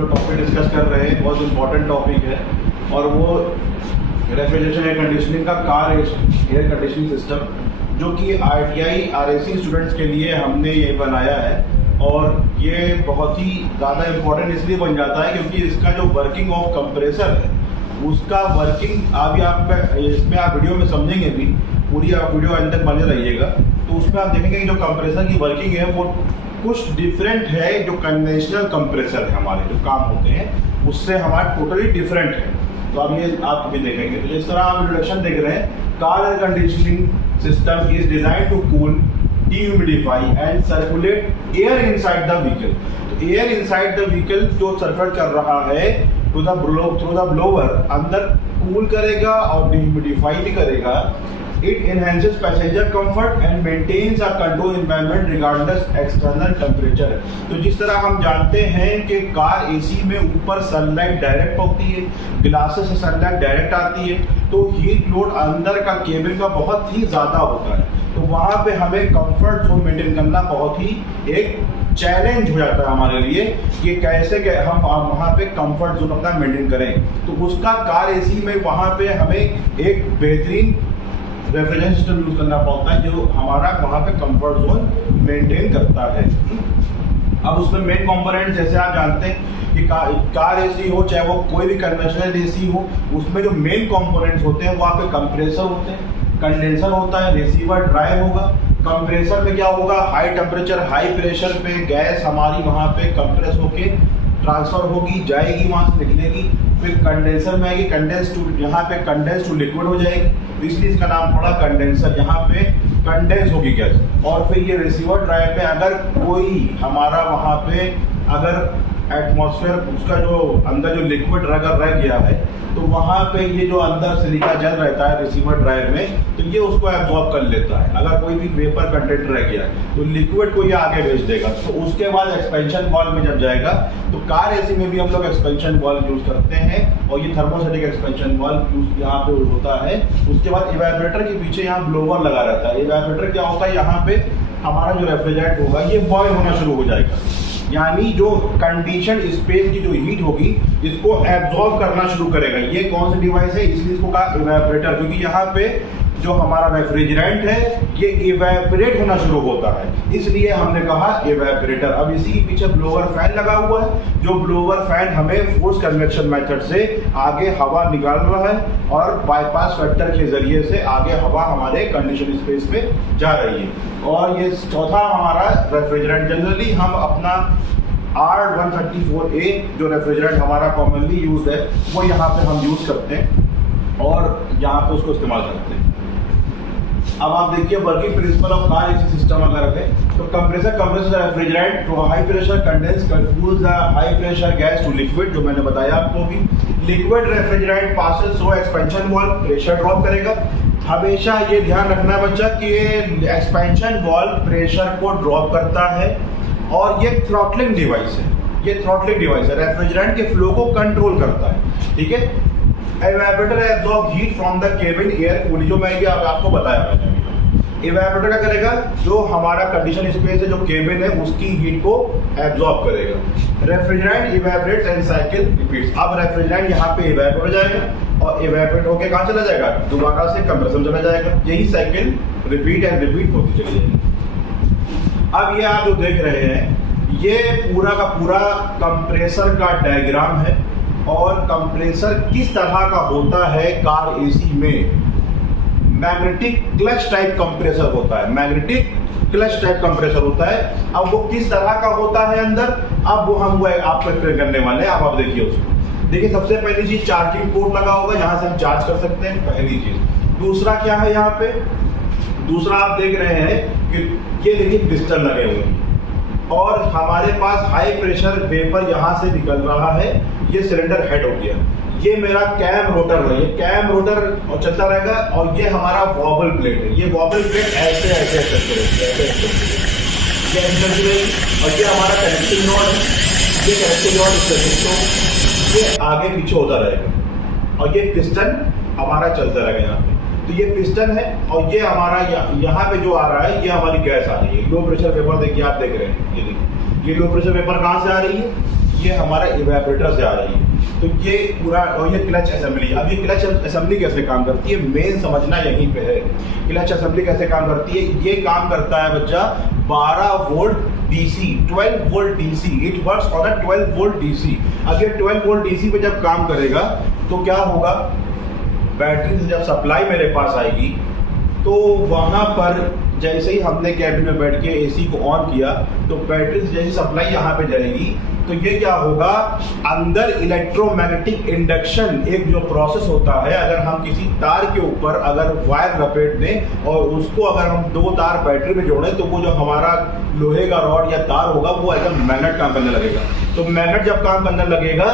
लोग topic discuss कर रहे हैं, बहुत इंपॉर्टेंट टॉपिक है, और वो रेफ्रिजरेशन एयर कंडीशनिंग का कार एयर कंडीशनिंग सिस्टम, जो कि ITI RAC स्टूडेंट्स के लिए हमने ये बनाया है। और ये बहुत ही ज़्यादा इम्पोर्टेंट इसलिए बन जाता है क्योंकि इसका जो वर्किंग ऑफ कंप्रेसर है, उसका वर्किंग अभी आप इसमें आप वीडियो में समझेंगे भी, पूरी आप वीडियो अंत तक बने रहिएगा। तो उसमें आप देखेंगे कि जो कंप्रेसर की वर्किंग है वो कुछ डिफरेंट है। जो कन्वेंशनल कंप्रेसर है हमारे जो काम होते हैं उससे हमारा टोटली डिफरेंट है। तो अब ये आप भी देखेंगे। तो इस तरह आप इंट्रोडक्शन देख रहे हैं। Car air conditioning system is design to cool, dehumidifiy and circulate air inside the vehicle। तो एयर इनसाइड द व्हीकल जो सर्कुलेट कर रहा है थ्रू द ब्लोअर अंदर कूल करेगा और डिह्यूमिडिफाई भी करेगा। It enhances passenger comfort and maintains a control environment regardless external temperature. तो जिस तरह हम जानते हैं कि कार AC में ऊपर सनलाइट डायरेक्ट होती है, ग्लासेस से सनलाइट डायरेक्ट आती है, तो हीट लोड अंदर का केबिन का बहुत ही ज़्यादा होता है। तो वहाँ पे हमें कंफर्ट जोन मेंटेन करना बहुत ही एक चैलेंज हो जाता है हमारे लिए कि कैसे हम वहाँ पे कंफर्ट जोन अपना मेंटेन करें। तो उसका कार AC में वहाँ पे हमें एक बेहतरीन रेफ्रिजरेशन सिस्टम यूज करना पड़ता है जो हमारा वहाँ पे कंफर्ट जोन मेंटेन करता है। अब उसमें मेन कंपोनेंट जैसे आप जानते हैं कि कार AC हो चाहे वो कोई भी कन्वेंशनल AC हो, उसमें जो मेन कंपोनेंट्स होते हैं वो आपके कंप्रेसर होते हैं, कंडेंसर होता है, रिसीवर ड्राइव होगा। कंप्रेसर में क्या होगा, हाई टेम्परेचर हाई प्रेशर पे गैस हमारी वहाँ पे कंप्रेस होके ट्रांसफर होगी, जाएगी, वहाँ से निकलेगी, फिर कंडेंसर में आएगी, कंडेंस टू यहाँ पे कंडेंस टू लिक्विड हो जाएगी, तो इसलिए इसका नाम पड़ा कंडेंसर। यहाँ पे कंडेंस होगी गैस, और फिर ये रिसीवर ड्राइव में अगर कोई हमारा वहाँ पे अगर एटमॉस्फेयर उसका जो अंदर जो लिक्विड रह गया है, तो वहाँ पे ये जो अंदर सिलिका जेल रहता है रिसीवर ड्राइव में, तो ये उसको एब्जॉर्ब कर लेता है। अगर कोई भी वेपर कंटेंट रह गया तो लिक्विड को ये आगे भेज देगा। तो उसके बाद एक्सपेंशन वाल्व में जब जाएगा, तो कार AC में भी हम लोग एक्सपेंशन वाल्व यूज करते हैं, और ये थर्मोस्टेटिक एक्सपेंशन वाल्व यूज यहाँ पे होता है। उसके बाद इवेपोरेटर के पीछे यहाँ ब्लोवर लगा रहता है। इवेपोरेटर क्या होता है, यहाँ पे हमारा जो रेफ्रिजरेंट होगा ये बॉयल होना शुरू हो जाएगा, यानी जो कंडीशन स्पेस की जो हीट होगी इसको एब्जॉर्ब करना शुरू करेगा। ये कौन सी डिवाइस है, इसलिए इसको कहा इवेपोरेटर, क्योंकि यहाँ पे जो हमारा रेफ्रिजरेंट है ये इवेपोरेट होना शुरू होता है, इसलिए हमने कहा इवेपोरेटर। अब इसी के पीछे ब्लोअर फैन लगा हुआ है, जो ब्लोअर फैन हमें फोर्स कन्वेक्शन मेथड से आगे हवा निकाल रहा है और बाईपास फैक्टर के जरिए से आगे हवा हमारे कंडीशन स्पेस पे जा रही है। और ये चौथा हमारा रेफ्रिजरेंट, जनरली हम अपना R134A जो रेफ्रिजरेंट हमारा कॉमनली यूज है वो यहाँ पे हम यूज करते हैं और यहाँ पे उसको इस्तेमाल करते हैं। अब आप देखिए working principle of car AC system अगर रखें तो compressor refrigerant to high pressure condense cools the high pressure gas to liquid, जो मैंने बताया आपको भी। Liquid refrigerant passes through expansion valve, pressure drop करेगा। हमेशा ये ध्यान रखना बच्चा कि एक्सपेंशन वाल्व प्रेशर को ड्रॉप करता है, और ये थ्रॉटलिंग डिवाइस है। ये थ्रॉटलिंग डिवाइस है, रेफ्रिजरेंट के फ्लो को कंट्रोल करता है, ठीक है। Evaporator absorb heat from the cabin air cooling, जो मैंने आपको बताया मैंने। इवेपोरेटर क्या करेगा, जो हमारा कंडीशन स्पेस है जो केबिन है उसकी हीट को एब्जॉर्ब करेगा। Refrigerant evaporates and cycle repeats. अब रेफ्रिजरेंट यहाँ पे इवेपोरेट हो जाएगा और इवेपोरेट होके कहाँ चला जाएगा, दोबारा से कंप्रेसर में चला जाएगा। यही साइकिल रिपीट एंड रिपीट होती चली जाएगी। अब ये आप जो देख रहे हैं ये पूरा का पूरा कंप्रेसर का डायग्राम है, और कंप्रेसर किस तरह का होता है कार AC में। मैग्नेटिक क्लच टाइप कंप्रेसर होता है, मैग्नेटिक क्लच टाइप कंप्रेसर होता है। अब वो किस तरह का होता है अंदर, अब वो हम आपको एक्सप्लेन करने वाले हैं। अब आप देखिए उसको। देखिए सबसे पहली चीज चार्जिंग पोर्ट लगा होगा, यहाँ से हम चार्ज कर सकते हैं, पहली चीज। दूसरा क्या है यहाँ पे, दूसरा आप देख रहे हैं कि ये देखिए पिस्टन लगे हुए हैं, और हमारे पास हाई प्रेशर वेपर यहाँ से निकल रहा है। ये सिलेंडर हेड हो गया, ये मेरा कैम रोटर है, ये कैम रोटर और चलता रहेगा, और ये हमारा वॉबल प्लेट है। ये वॉबल प्लेट ऐसे ऐसे चलते रहेगी, ये चलती रहेगी, और ये हमारा कनेक्टिंग नॉट है। ये कनेक्टिंग नॉट ये आगे पीछे होता रहेगा, और ये पिस्टन हमारा चलता रहेगा यहाँ पे। तो ये पिस्टन है, और ये हमारा यहाँ पे जो आ रहा है ये हमारी गैस आ रही है। लो प्रेशर वेपर देखिए, आप देख रहे हैं, ये देखिए ये लो प्रेशर वेपर कहाँ से आ रही है, ये हमारा इवेपोरेटर से आ रही है। तो ये पूरा, और ये क्लच असेंबली। अब ये क्लच असेंबली कैसे काम करती है, मेन समझना यहीं पे है। क्लच असेंबली कैसे काम करती है, ये काम करता है बच्चा 12 volt DC, 12 volt DC, it works on a 12 volt DC। अब ये 12 वोल्ट DC पे जब काम करेगा तो क्या होगा, बैटरी से जब सप्लाई मेरे पास आएगी तो वहां पर जैसे ही हमने कैबिन में बैठ के AC को ऑन किया तो बैटरी से जैसे सप्लाई यहाँ पे जाएगी तो ये क्या होगा, अंदर इलेक्ट्रोमैग्नेटिक इंडक्शन एक जो प्रोसेस होता है, अगर हम किसी तार के ऊपर अगर वायर लपेट दें और उसको अगर हम 2 तार बैटरी में जोड़ें तो वो जो हमारा लोहे का रॉड या तार होगा वो एकदम मैग्नेट काम करने लगेगा। तो मैग्नेट जब काम करने लगेगा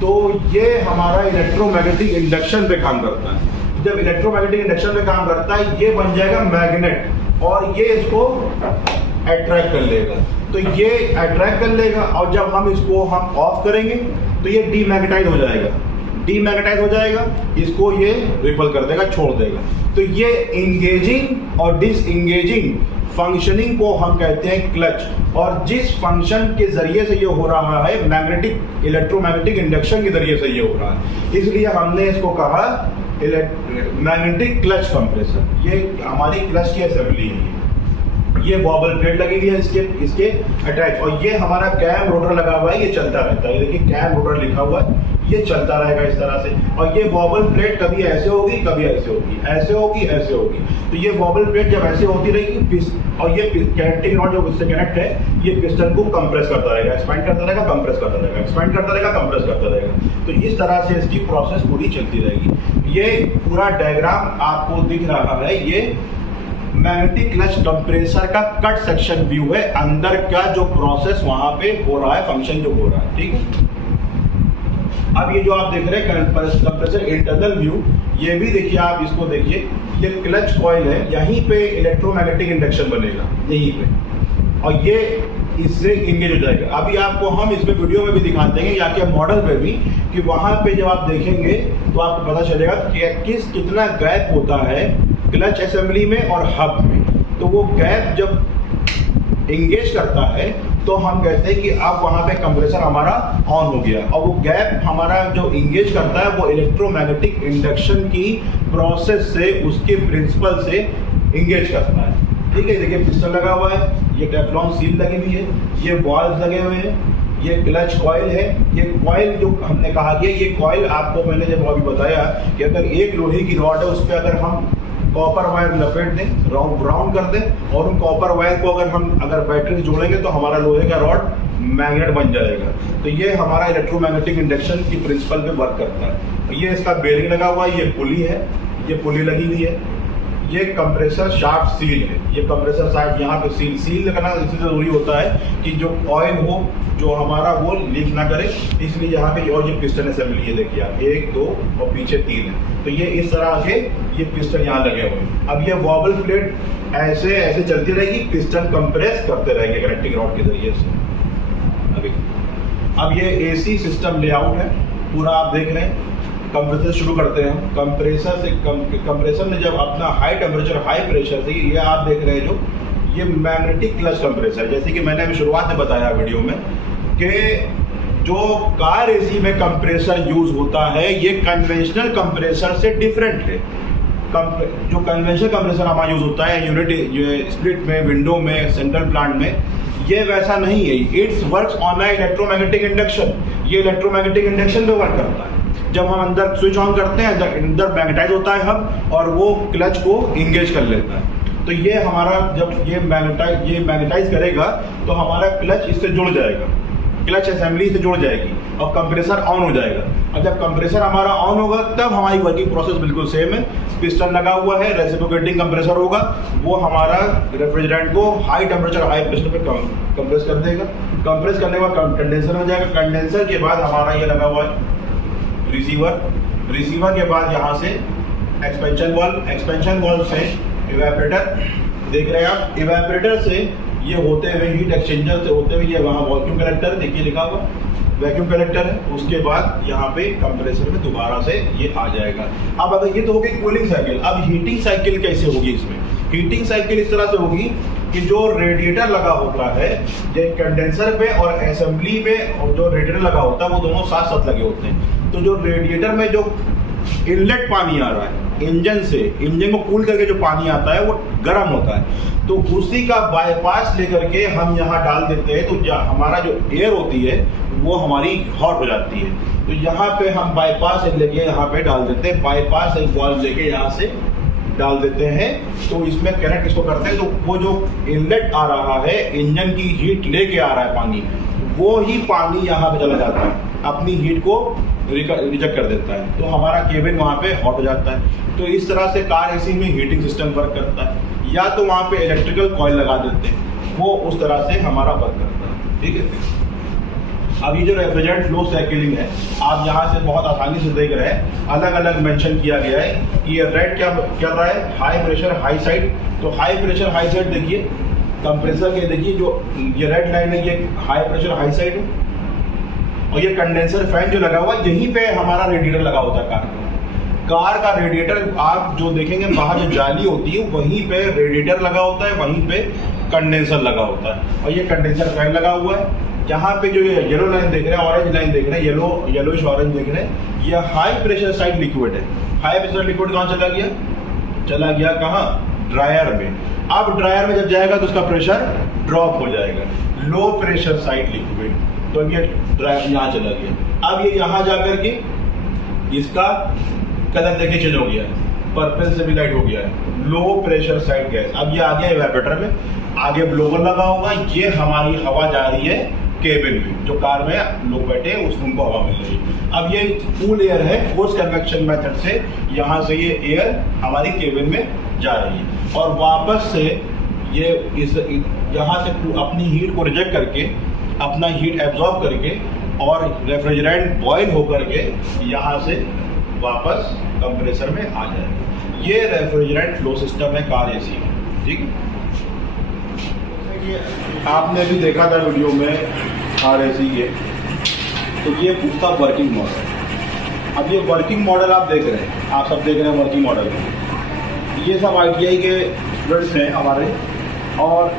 तो ये हमारा इलेक्ट्रोमैग्नेटिक इंडक्शन पे काम करता है। जब इलेक्ट्रोमैग्नेटिक इंडक्शन पे काम करता है ये बन जाएगा मैग्नेट और ये इसको अट्रैक्ट कर लेगा। तो ये अट्रैक्ट कर लेगा और जब हम इसको हम ऑफ करेंगे तो ये डीमैग्नेटाइज हो जाएगा। डीमैग्नेटाइज हो जाएगा, इसको ये रिपल कर देगा, छोड़ देगा। तो ये इंगेजिंग और डिसएंगेजिंग फंक्शनिंग को हम कहते हैं क्लच। और जिस फंक्शन के जरिए से ये हो रहा है मैग्नेटिक इलेक्ट्रोमैग्नेटिक इंडक्शन के जरिए से ये हो रहा है, इसलिए हमने इसको कहा मैग्नेटिक क्लच कंप्रेसर। ये हमारी क्लच की असेंबली है। ये वॉबल प्लेट लगी हुई है इसके अटैच, और ये हमारा कैम रोटर लगा हुआ है, ये चलता रहता है। देखिए कैम रोटर लिखा हुआ है, ये चलता रहेगा इस तरह से। और ये वॉबल प्लेट कभी ऐसे होगी, कभी ऐसे होगी, ऐसे होगी, ऐसे होगी। तो ये वॉबल प्लेट जब ऐसे होती रहेगी और ये कनेक्टिंग रॉड जो इससे कनेक्ट है ये पिस्टन को कंप्रेस करता रहेगा, एक्सपेंड करता रहेगा, कंप्रेस करता रहेगा, एक्सपेंड करता रहेगा, कंप्रेस करता रहेगा। तो इस तरह से इसकी प्रोसेस पूरी चलती रहेगी। ये पूरा डायग्राम आपको दिख रहा है, ये मैग्नेटिक क्लच कंप्रेसर का कट सेक्शन व्यू है, अंदर का जो प्रोसेस वहां पे हो रहा है, फंक्शन जो हो रहा है। ठीक है, अब ये जो आप देख रहे हैं कंप्रेसर इंटरनल व्यू, ये भी देखिए, आप इसको देखिए, ये क्लच कॉइल है, यहीं पे इलेक्ट्रोमैग्नेटिक इंडक्शन बनेगा यहीं पे, और ये इससे इंगेज हो जाएगा। अभी आपको हम इसमें वीडियो में भी दिखा देंगे या कि मॉडल में भी, कि वहां पे जब आप देखेंगे तो आपको पता चलेगा कि कितना गैप होता है क्लच असेंबली में और हब में। तो वो गैप जब इंगेज करता है तो हम कहते हैं कि अब वहां पे कंप्रेसर हमारा ऑन हो गया, और वो गैप हमारा जो इंगेज करता है वो इलेक्ट्रोमैग्नेटिक इंडक्शन की प्रोसेस से, उसके प्रिंसिपल से इंगेज करता है। ठीक है, देखिए पिस्टन लगा हुआ है, ये टेफ्लॉन सील लगी हुई है, ये वॉल्व लगे हुए हैं, ये क्लच कॉइल है। ये कॉइल जो हमने कहा कि ये कॉइल आपको मैंने जब अभी बताया कि अगर एक लोहे की रॉड है उस पर अगर हम कॉपर वायर लपेट दें, राउंड कर दें, और उन कॉपर वायर को अगर बैटरी से जोड़ेंगे तो हमारा लोहे का रॉड मैग्नेट बन जाएगा। तो ये हमारा इलेक्ट्रोमैग्नेटिक इंडक्शन की प्रिंसिपल पे वर्क करता है। ये इसका बेरिंग लगा हुआ है, ये पुली है, ये पुली लगी हुई है, ये कंप्रेसर शाफ्ट सील है। ये कंप्रेसर शाफ्ट यहाँ पे सील लगाना इसलिए जरूरी होता है कि जो ऑयल हो जो हमारा वो लीक ना करे, इसलिए यहाँ पे। और ये पिस्टन असेंबली है, देखिए आप, 1 2 और पीछे 3 है। तो ये इस तरह के ये पिस्टन यहाँ लगे हुए हैं। अब ये वॉबल प्लेट ऐसे ऐसे चलती रहेगी, पिस्टन कंप्रेस करते रहेंगे कनेक्टिंग रॉड के जरिए से। अब ये AC सिस्टम लेआउट है पूरा, आप देख रहे हैं। कंप्रेसर शुरू करते हैं। कंप्रेसर से कंप्रेसर ने जब अपना हाई टेम्परेचर हाई प्रेशर से, ये आप देख रहे हैं जो ये मैग्नेटिक क्लच कंप्रेसर, जैसे कि मैंने अभी शुरुआत में बताया वीडियो में कि जो कार AC में कंप्रेसर यूज होता है ये कन्वेंशनल कंप्रेसर से डिफरेंट है। जो कन्वेंशनल कंप्रेसर हमारा यूज होता है यूनिट स्प्लिट में, विंडो में, सेंट्रल प्लांट में, ये वैसा नहीं है। It's works on electromagnetic induction. ये इलेक्ट्रोमैग्नेटिक इंडक्शन पे वर्क करता है। जब हम अंदर स्विच ऑन करते हैं अंदर मैग्नेटाइज होता है हब, और वो क्लच को इंगेज कर लेता है। तो ये हमारा जब ये मैग्नेटाइज करेगा तो हमारा क्लच इससे जुड़ जाएगा, क्लच असेंबली से जुड़ जाएगी और कंप्रेसर ऑन हो जाएगा। और जब कंप्रेसर हमारा ऑन होगा तब हमारी वर्किंग प्रोसेस बिल्कुल सेम है। पिस्टन लगा हुआ है, रेसिप्रोकेटिंग कंप्रेसर होगा, वो हमारा रेफ्रिजरेंट को हाई टेम्परेचर हाई प्रेशर पे कंप्रेस कर देगा। कंप्रेस करने के बाद कंडेंसर हो जाएगा। कंडेंसर के बाद हमारा ये लगा हुआ है रिसीवर के बाद यहाँ से एक्सपेंशन वाल्व से इवेपोरेटर, देख रहे हैं आप, इवेपोरेटर से ये होते हुए हीट एक्सचेंजर से होते हुए ये वहाँ वैक्यूम कलेक्टर, देखिए लिखा हुआ वैक्यूम कलेक्टर है। उसके बाद यहाँ पे कंप्रेसर में दोबारा से ये आ जाएगा। अब अगर ये तो हो गई कूलिंग साइकिल, अब हीटिंग साइकिल कैसे होगी इसमें? हीटिंग साइकिल इस तरह से होगी कि जो रेडिएटर लगा होता है जो कंडेंसर पे और असेंबली में और जो रेडिएटर लगा होता है वो दोनों साथ साथ लगे होते हैं। तो जो रेडिएटर में जो इनलेट पानी आ रहा है इंजन से, इंजन को कूल करके जो पानी आता है वो गर्म होता है, तो उसी का बाईपास लेकर के हम यहाँ डाल देते हैं। तो हमारा जो एयर होती है वो हमारी हॉट हो जाती है। तो यहाँ पे हम बाईपास लेके यहाँ पे डाल देते हैं, बाईपास एक वाल्व लेके यहाँ से डाल देते हैं। तो इसमें कनेक्ट इसको करते हैं, तो वो जो इनलेट आ रहा है इंजन की हीट लेके आ रहा है पानी, वो ही पानी यहाँ पे चला जाता है, अपनी हीट को रिजेक्ट कर देता है। तो हमारा केबिन वहाँ पे हॉट हो जाता है। तो इस तरह से कार एसी में हीटिंग सिस्टम वर्क करता है। या तो वहाँ पे इलेक्ट्रिकल कॉइल लगा देते हैं, वो उस तरह से हमारा वर्क करता है। ठीक है। अब ये जो रेफ्रिजरेंट फ्लो साइकिलिंग है, आप यहाँ से बहुत आसानी से देख रहे हैं, अलग अलग मेंशन किया गया है कि ये रेड क्या कर रहा है, हाई प्रेशर हाई साइड। तो हाई प्रेशर हाई साइड देखिए, कंप्रेसर के देखिए जो ये रेड लाइन है ये हाई प्रेशर हाई साइड है। और ये कंडेंसर फैन जो लगा हुआ है यहीं पे हमारा रेडिएटर लगा होता है कार का रेडिएटर आप जो देखेंगे बाहर जो जाली होती है वहीं पे रेडिएटर लगा होता है, वहीं पे कंडेंसर लगा होता है। और ये कंडेंसर फैन लगा हुआ है। यहाँ पे जो ये येलो लाइन देख रहे हैं, ऑरेंज लाइन देख रहे हैं, येलोइश ऑरेंज देख रहे हैं, ये हाई प्रेशर साइड लिक्विड है। हाई प्रेशर लिक्विड कहाँ चला गया? चला गया कहाँ? ड्रायर में। अब ड्रायर में जब जाएगा तो उसका प्रेशर ड्रॉप हो जाएगा। लो प्रेशर साइड लिक्विड, तो ये ड्रायर यहाँ चला गया। अब ये यहाँ जा करके इसका कलर देखिए चेंज हो गया है, पर्पल से भी लाइट हो गया है। Low pressure side gas. अब ये आ गया इवेपोरेटर में, आगे ब्लोवर लगा होगा, ये हमारी हवा जा रही है केबिन में, जो कार में लोग बैठे हैं उनको हवा मिल रही है। अब ये कूल एयर है, फोर्स कन्वेक्शन मेथड से यहाँ से ये एयर हमारी केबिन में जा रही है और वापस से ये इस यहाँ से अपनी हीट को रिजेक्ट करके, अपना हीट एब्जॉर्ब करके और रेफ्रिजरेंट बॉयल होकर के यहाँ से वापस कंप्रेसर में आ जाएगा। ये रेफ्रिजरेंट फ्लो सिस्टम है कार एसी में। ठीक है। आपने भी देखा था वीडियो में कार एसी के, तो ये पूछता वर्किंग मॉडल। अब ये वर्किंग मॉडल आप देख रहे हैं, आप सब देख रहे हैं वर्किंग मॉडल। ये सब ITI के स्टूडेंट्स हैं हमारे और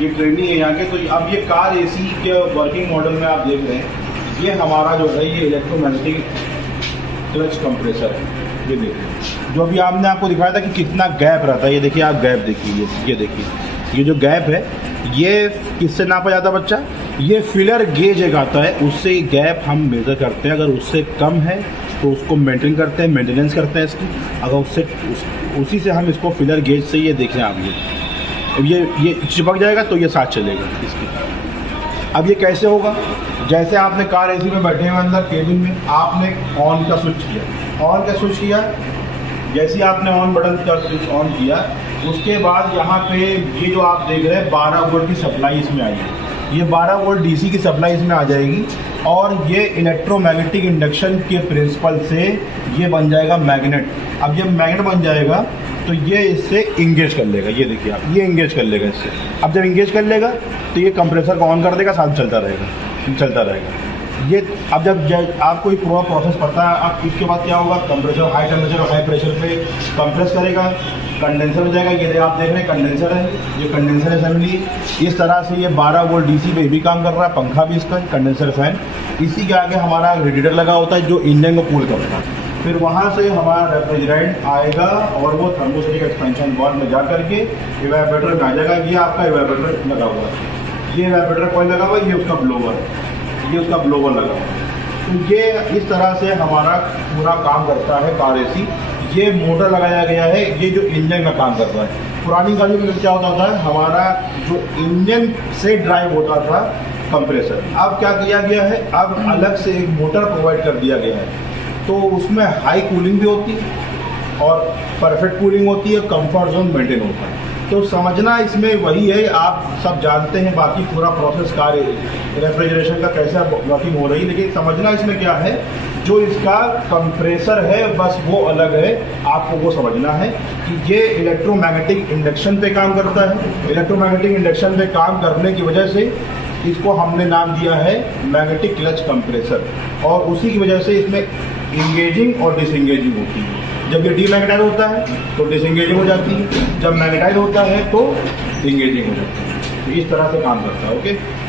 ये ट्रेनिंग है यहाँ के। तो अब ये कार एसी के वर्किंग मॉडल में आप देख रहे हैं, ये हमारा जो है ये इलेक्ट्रोमैग्नेटिक क्लच कंप्रेसर है। ये देखिए, जो अभी आपने आपको दिखाया था कि कितना गैप रहता है, ये देखिए आप गैप देखिए, ये देखिए ये जो गैप है ये किससे नापा जाता है बच्चा? ये फिलर गेज एक आता है, उससे गैप हम मेजर करते हैं। अगर उससे कम है तो उसको मेंटेन करते हैं, मेंटेनेंस करते हैं इसकी। अगर उससे उसी से हम इसको फिलर गेज से, ये देखें आप, ये चिपक जाएगा तो ये साथ चलेगा इसकी। अब ये कैसे होगा? जैसे आपने कार एसी में बैठे हुए अंदर केबिन में, आपने ऑन का स्विच किया, ऑन का स्विच किया, जैसे ही आपने ऑन बटन का स्विच ऑन किया, उसके बाद यहाँ पे ये जो आप देख रहे हैं 12 वोल्ट की सप्लाई इसमें आई है। ये 12 वोल्ट DC की सप्लाई इसमें आ जाएगी और ये इलेक्ट्रोमैग्नेटिक इंडक्शन के प्रिंसिपल से ये बन जाएगा मैग्नेट। अब जब मैग्नेट बन जाएगा तो ये इससे इंगेज कर लेगा। ये देखिए आप, ये इंगेज कर लेगा इससे। अब जब इंगेज कर लेगा तो ये कंप्रेसर को ऑन कर देगा, साथ चलता रहेगा। ये अब जब आपको ये पूरा प्रोसेस पता है, अब इसके बाद क्या होगा? कंप्रेसर हाई टेम्परेचर और हाई प्रेशर पे कंप्रेस करेगा, कंडेंसर में जाएगा। ये आप देख रहे हैं कंडेंसर है, ये कंडेंसर असेंबली। इस तरह से ये 12 वोल्ट DC पे भी काम कर रहा है, पंखा भी इसका, कंडेंसर फैन। इसी के आगे हमारा रेडिएटर लगा होता है जो इंजन को कूल करता है। फिर वहाँ से हमारा रेफ्रिजरेंट आएगा और वो थर्मोस्टेटिक एक्सपेंशन वाल्व में जा करके इवेपोरेटर में आ जाएगा। ये आपका इवेपोरेटर लगा हुआ है, ये इवेपोरेटर कॉइल लगा हुआ है, ये उसका ब्लोवर है, ये उसका ब्लोवर लगा हुआ है। तो ये इस तरह से हमारा पूरा काम करता है कार एसी। ये मोटर लगाया गया है, ये जो इंजन का काम करता है। पुरानी गाड़ियों में क्या होता था, हमारा जो इंजन से ड्राइव होता था कंप्रेसर, अब क्या किया गया है, अब अलग से एक मोटर प्रोवाइड कर दिया गया है। तो उसमें हाई कूलिंग भी होती है और परफेक्ट कूलिंग होती है, कंफर्ट जोन मेंटेन होता है। तो समझना इसमें वही है, आप सब जानते हैं बाकी पूरा प्रोसेस कार रेफ्रिजरेशन का कैसा वर्किंग हो रही है, लेकिन समझना इसमें क्या है, जो इसका कंप्रेसर है बस वो अलग है। आपको वो समझना है कि ये इलेक्ट्रोमैग्नेटिक इंडक्शन पे काम करता है। इलेक्ट्रोमैग्नेटिक इंडक्शन पे काम करने की वजह से इसको हमने नाम दिया है मैग्नेटिक क्लच कंप्रेसर, और उसी की वजह से इसमें इंगेजिंग और डिसएंगेजिंग होती है। जब ये डीमैग्नेटाइज होता है तो डिसएंगेजिंग हो जाती है, जब मैग्नेटाइज होता है तो इंगेजिंग हो जाते हैं। तो इस तरह से काम करता है। ओके।